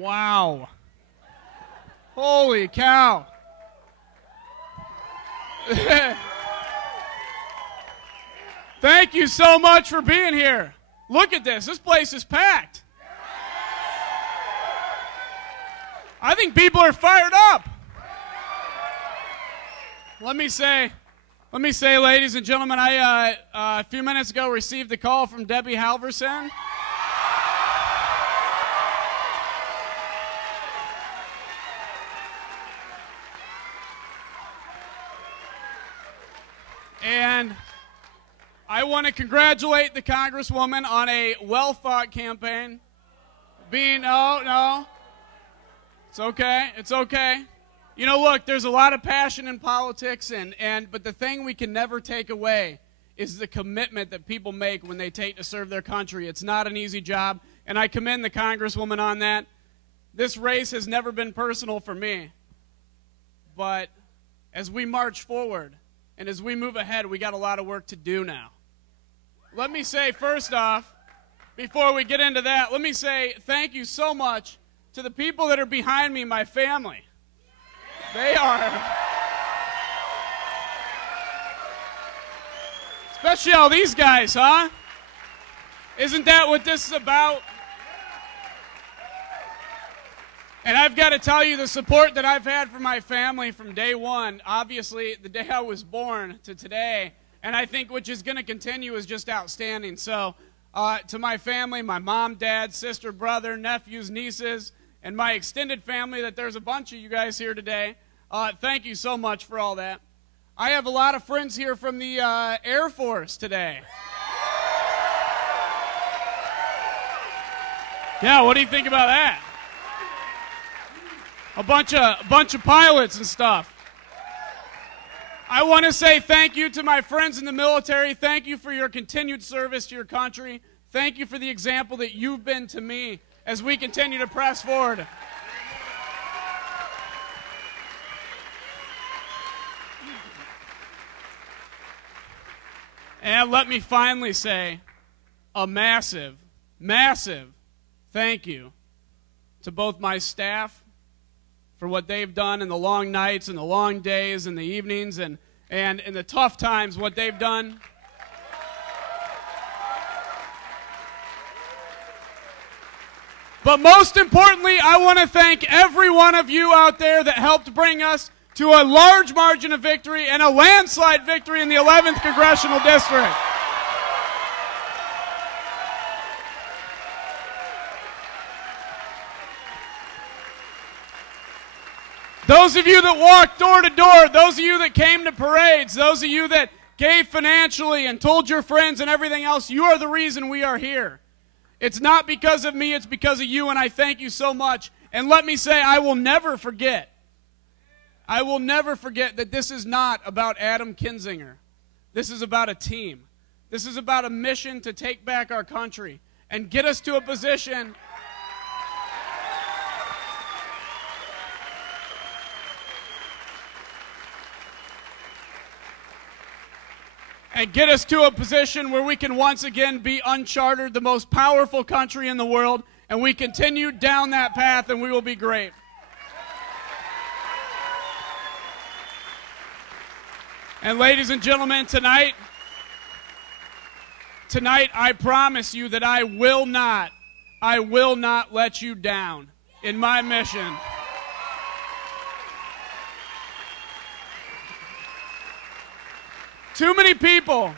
Wow. Holy cow. Thank you so much for being here. Look at this. This place is packed. I think people are fired up. Let me say, ladies and gentlemen, I a few minutes ago received a call from Debbie Halverson. And I want to congratulate the Congresswoman on a well-fought campaign. No. It's okay. It's okay. You know, look, there's a lot of passion in politics, but the thing we can never take away is the commitment that people make when they take to serve their country. It's not an easy job, and I commend the Congresswoman on that. This race has never been personal for me, but as we march forward and as we move ahead, we got a lot of work to do now. Let me say, first off, before we get into that, let me say thank you so much to the people that are behind me, my family. They are, especially all these guys, huh? Isn't that what this is about? And I've got to tell you, the support that I've had from my family from day one, obviously the day I was born to today, and I think which is going to continue, is just outstanding. So to my family, my mom, dad, sister, brother, nephews, nieces, and my extended family, that there's a bunch of you guys here today, thank you so much for all that. I have a lot of friends here from the Air Force today. Yeah, what do you think about that? A bunch of pilots and stuff. I want to say thank you to my friends in the military. Thank you for your continued service to your country. Thank you for the example that you've been to me as we continue to press forward. And let me finally say a massive, massive thank you to both my staff for what they've done in the long nights and the long days and the evenings and in the tough times, what they've done. But most importantly, I want to thank every one of you out there that helped bring us to a large margin of victory and a landslide victory in the 11th Congressional District. Those of you that walked door to door, those of you that came to parades, those of you that gave financially and told your friends and everything else, you are the reason we are here. It's not because of me, it's because of you, and I thank you so much. And let me say, I will never forget that this is not about Adam Kinzinger. This is about a team. This is about a mission to take back our country and get us to a position where we can once again be uncharted, the most powerful country in the world, and we continue down that path and we will be great. And ladies and gentlemen, tonight I promise you that I will not let you down in my mission. Too many people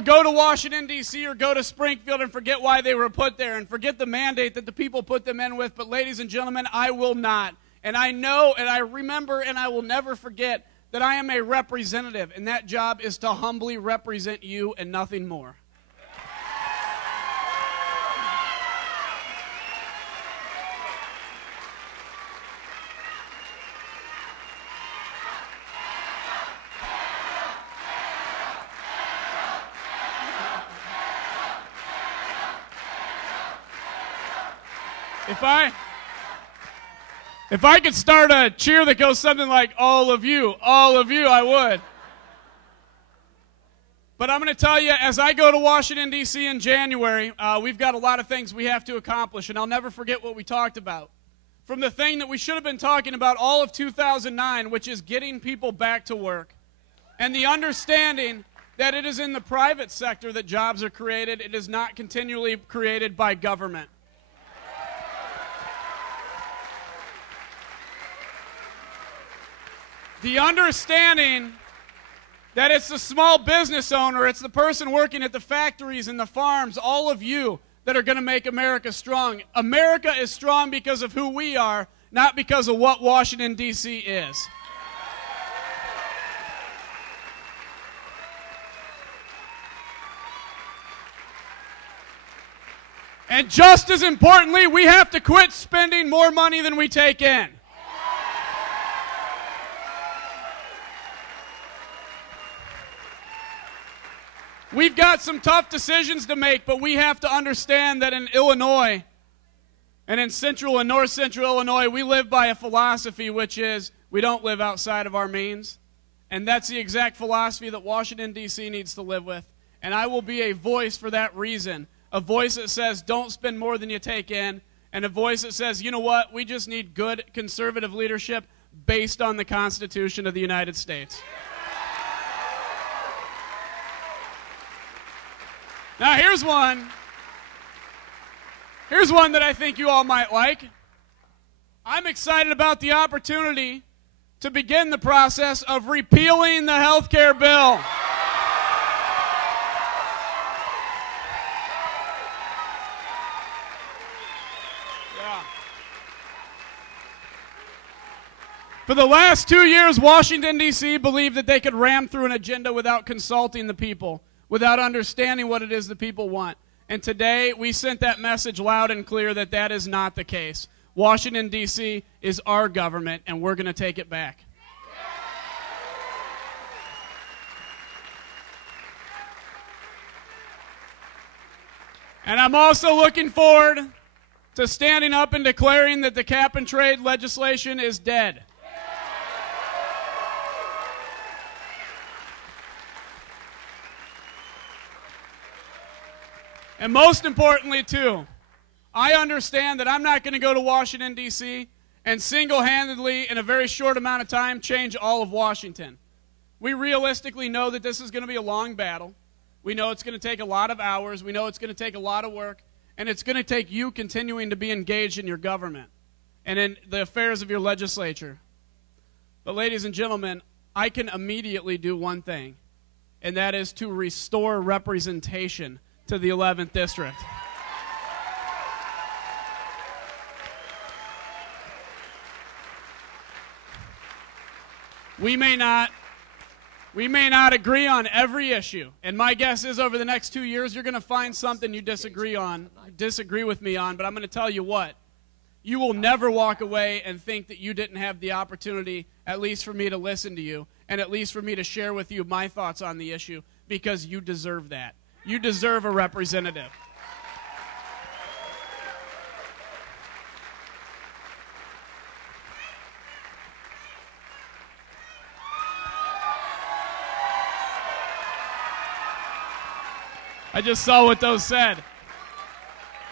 go to Washington, D.C. or go to Springfield and forget why they were put there and forget the mandate that the people put them in with. But ladies and gentlemen, I will not. And I know and I remember and I will never forget that I am a representative, and that job is to humbly represent you and nothing more. If I could start a cheer that goes something like, all of you, I would. But I'm going to tell you, as I go to Washington, D.C. in January, we've got a lot of things we have to accomplish, and I'll never forget what we talked about. From the thing that we should have been talking about all of 2009, which is getting people back to work, and the understanding that it is in the private sector that jobs are created. It is not continually created by government. The understanding that it's the small business owner, it's the person working at the factories and the farms, all of you that are going to make America strong. America is strong because of who we are, not because of what Washington, D.C. is. And just as importantly, we have to quit spending more money than we take in. We've got some tough decisions to make, but we have to understand that in Illinois and in central and north central Illinois, we live by a philosophy which is we don't live outside of our means. And that's the exact philosophy that Washington, D.C. needs to live with. And I will be a voice for that reason. A voice that says don't spend more than you take in, and a voice that says, you know what, we just need good conservative leadership based on the Constitution of the United States. Now here's one that I think you all might like. I'm excited about the opportunity to begin the process of repealing the health care bill. For the last 2 years, Washington, D.C. believed that they could ram through an agenda without consulting the people, without understanding what it is the people want. And today, we sent that message loud and clear that that is not the case. Washington, D.C. is our government, and we're going to take it back. And I'm also looking forward to standing up and declaring that the cap and trade legislation is dead. And most importantly, too, I understand that I'm not going to go to Washington, D.C. and single-handedly, in a very short amount of time, change all of Washington. We realistically know that this is going to be a long battle. We know it's going to take a lot of hours. We know it's going to take a lot of work. And it's going to take you continuing to be engaged in your government and in the affairs of your legislature. But ladies and gentlemen, I can immediately do one thing, and that is to restore representation to the 11th District. We may not agree on every issue, and my guess is over the next 2 years you're going to find something you disagree with me on, but I'm going to tell you what. You will never walk away and think that you didn't have the opportunity, at least for me to listen to you, and at least for me to share with you my thoughts on the issue, because you deserve that. You deserve a representative. I just saw what those said.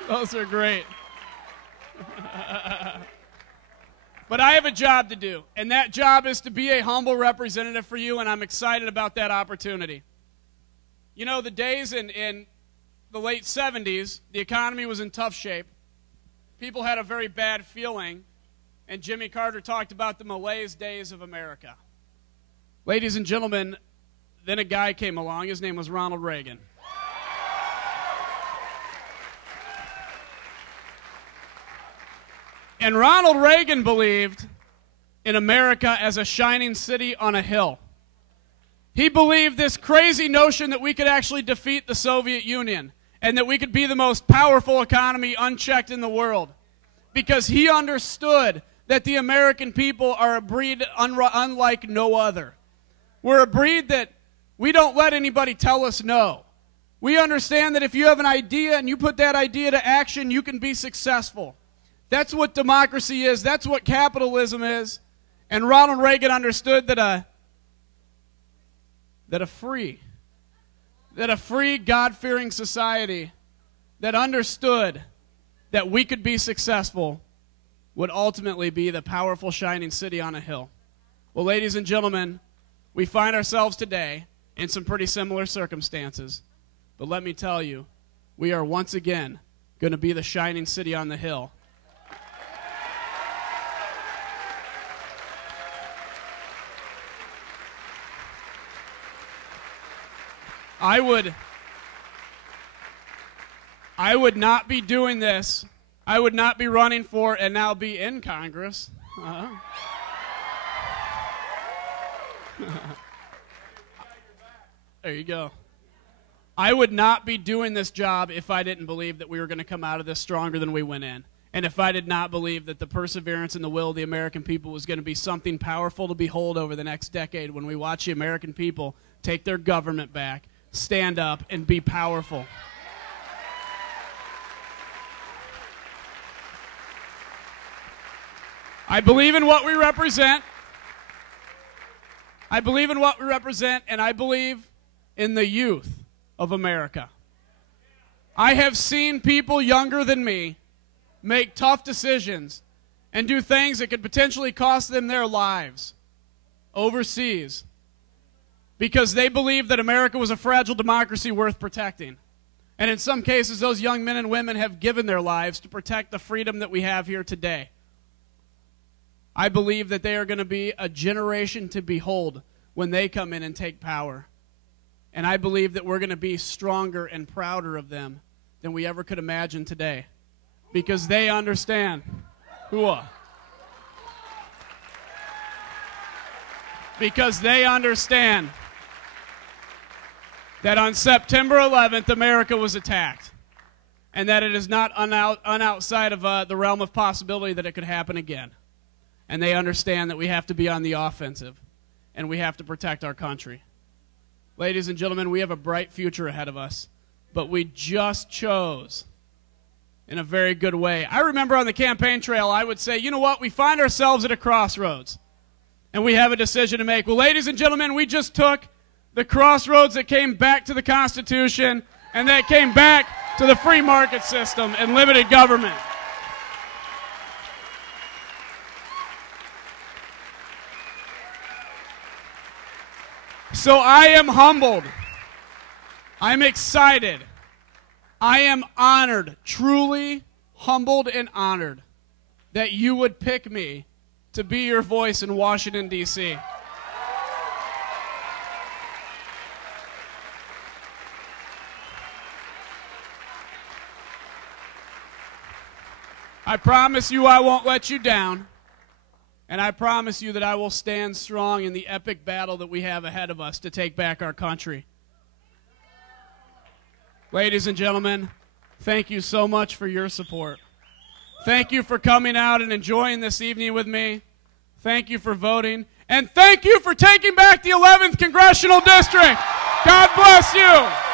Those are great. But I have a job to do, and that job is to be a humble representative for you, and I'm excited about that opportunity. You know, the days in the late 70s, the economy was in tough shape. People had a very bad feeling, and Jimmy Carter talked about the malaise days of America. Ladies and gentlemen, then a guy came along. His name was Ronald Reagan. And Ronald Reagan believed in America as a shining city on a hill. He believed this crazy notion that we could actually defeat the Soviet Union and that we could be the most powerful economy unchecked in the world, because he understood that the American people are a breed unlike no other. We're a breed that we don't let anybody tell us no. We understand that if you have an idea and you put that idea to action, you can be successful. That's what democracy is. That's what capitalism is. And Ronald Reagan understood that a free that a free, God-fearing society that understood that we could be successful would ultimately be the powerful, shining city on a hill. Well, ladies and gentlemen, we find ourselves today in some pretty similar circumstances. But let me tell you, we are once again going to be the shining city on the hill. I would not be doing this. I would not be running for and now be in Congress. There you go. I would not be doing this job if I didn't believe that we were going to come out of this stronger than we went in. And if I did not believe that the perseverance and the will of the American people was going to be something powerful to behold over the next decade when we watch the American people take their government back, stand up, and be powerful. I believe in what we represent. I believe in what we represent, and I believe in the youth of America. I have seen people younger than me make tough decisions and do things that could potentially cost them their lives overseas because they believed that America was a fragile democracy worth protecting. And in some cases, those young men and women have given their lives to protect the freedom that we have here today. I believe that they are going to be a generation to behold when they come in and take power. And I believe that we're going to be stronger and prouder of them than we ever could imagine today. Because they understand. Because they understand that on September 11th, America was attacked. And that it is not outside of the realm of possibility that it could happen again. And they understand that we have to be on the offensive. And we have to protect our country. Ladies and gentlemen, we have a bright future ahead of us. But we just chose in a very good way. I remember on the campaign trail, I would say, you know what, we find ourselves at a crossroads. And we have a decision to make. Well, ladies and gentlemen, we just took the crossroads that came back to the Constitution and that came back to the free market system and limited government. So I am humbled. I'm excited. I am honored, truly humbled and honored that you would pick me to be your voice in Washington, D.C. I promise you I won't let you down. And I promise you that I will stand strong in the epic battle that we have ahead of us to take back our country. Ladies and gentlemen, thank you so much for your support. Thank you for coming out and enjoying this evening with me. Thank you for voting. And thank you for taking back the 11th Congressional District. God bless you.